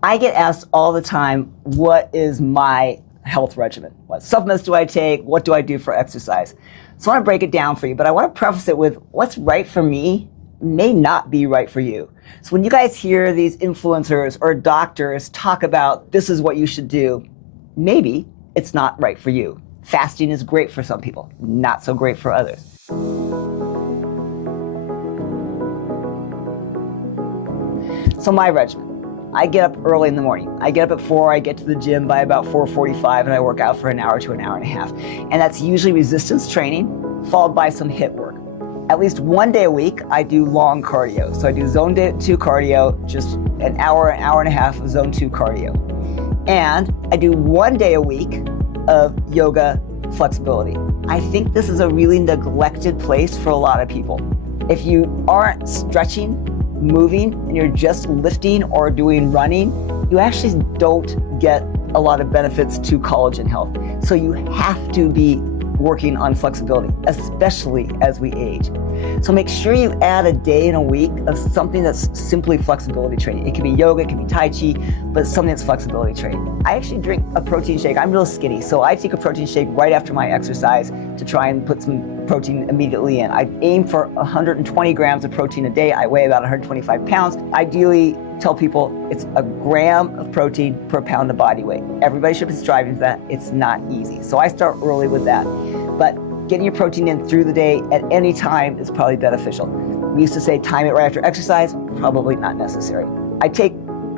I get asked all the time, what is my health regimen? What supplements do I take? What do I do for exercise? So I want to break it down for you, but I want to preface it with what's right for me may not be right for you. So when you guys hear these influencers or doctors talk about this is what you should do, maybe it's not right for you. Fasting is great for some people, not so great for others. So my regimen. I get up early in the morning. I get up at 4, I get to the gym by about 4:45, and I work out for an hour to an hour and a half. And that's usually resistance training, followed by some HIIT work. At least one day a week, I do long cardio. So I do zone 2 cardio, just an hour and a half of zone 2 cardio. And I do one day a week of yoga flexibility. I think this is a really neglected place for a lot of people. If you aren't stretching, moving, and you're just lifting or doing running, you actually don't get a lot of benefits to collagen health. So you have to be working on flexibility, especially as we age. So make sure you add a day in a week of something that's simply flexibility training. It can be yoga, it can be Tai Chi, but something that's flexibility training. I actually drink a protein shake. I'm real skinny, so I take a protein shake right after my exercise to try and put some protein immediately in. I aim for 120 grams of protein a day. I weigh about 125 pounds. Ideally, tell people it's a gram of protein per pound of body weight. Everybody should be striving for that. It's not easy. So I start early with that. But getting your protein in through the day at any time is probably beneficial. We used to say time it right after exercise, probably not necessary. I take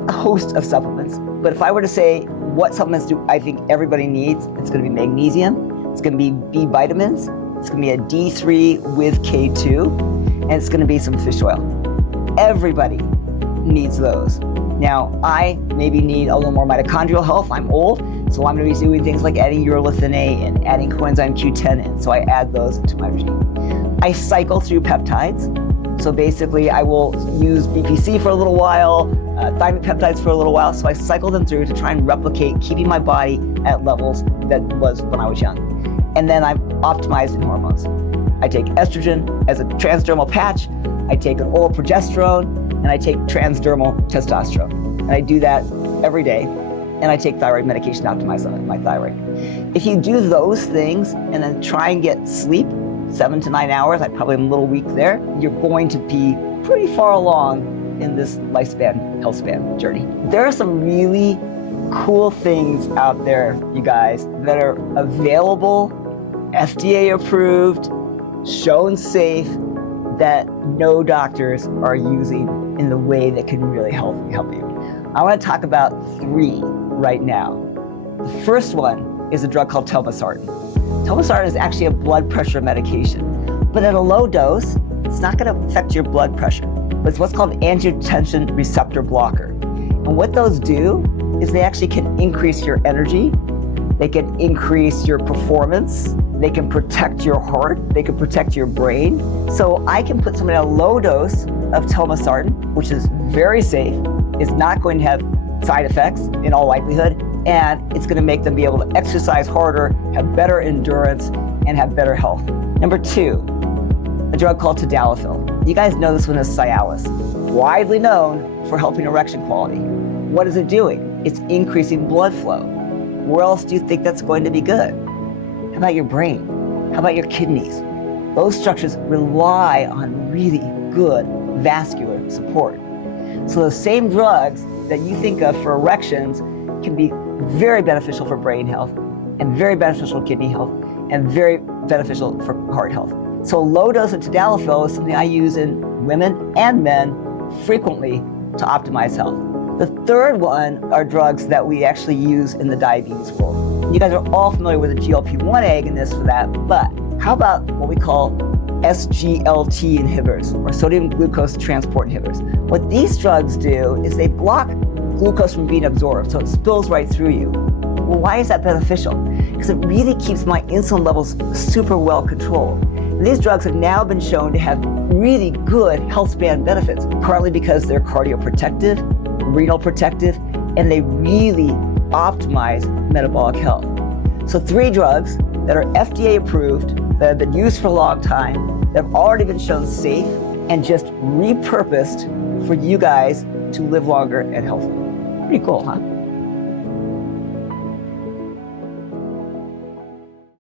a host of supplements, but if I were to say what supplements do I think everybody needs, it's going to be magnesium, it's going to be B vitamins, it's going to be a D3 with K2, and it's going to be some fish oil. Everybody needs those. Now, I maybe need a little more mitochondrial health. I'm old, so I'm going to be doing things like adding urolithin A and adding coenzyme Q10 in, so I add those to my regime. I cycle through peptides. So basically, I will use BPC for a little while, thyroid peptides for a little while, so I cycle them through to try and replicate keeping my body at levels that was when I was young. And then I'm optimized in hormones. I take estrogen as a transdermal patch, I take an oral progesterone, and I take transdermal testosterone. And I do that every day. And I take thyroid medication to optimize my thyroid. If you do those things and then try and get sleep, 7 to 9 hours, I probably am a little weak there, you're going to be pretty far along in this lifespan, health span journey. There are some really cool things out there, you guys, that are available, FDA approved, shown safe, that no doctors are using in the way that can really help you. I want to talk about 3 right now. The first one is a drug called telmisartan. Telmisartan is actually a blood pressure medication, but at a low dose, it's not going to affect your blood pressure. But it's what's called angiotensin receptor blocker. And what those do is they actually can increase your energy, they can increase your performance, they can protect your heart, they can protect your brain. So I can put somebody on a low dose of telmisartan, which is very safe, is not going to have side effects in all likelihood, and it's going to make them be able to exercise harder, have better endurance, and have better health. Number 2, a drug called tadalafil. You guys know this one as Cialis, widely known for helping erection quality. What is it doing? It's increasing blood flow. Where else do you think that's going to be good? How about your brain? How about your kidneys? Those structures rely on really good vascular support. So the same drugs that you think of for erections can be very beneficial for brain health, and very beneficial for kidney health, and very beneficial for heart health. So a low dose of tadalafil is something I use in women and men frequently to optimize health. The third one are drugs that we actually use in the diabetes world. You guys are all familiar with the GLP-1 agonist for that, but how about what we call SGLT inhibitors, or sodium glucose transport inhibitors? What these drugs do is they block glucose from being absorbed, so it spills right through you. Well, why is that beneficial? Because it really keeps my insulin levels super well controlled. And these drugs have now been shown to have really good health span benefits, partly because they're cardioprotective, renal protective, and they really optimize metabolic health. So 3 drugs that are FDA approved, that have been used for a long time, that have already been shown safe, and just repurposed for you guys to live longer and healthier. Pretty cool, huh?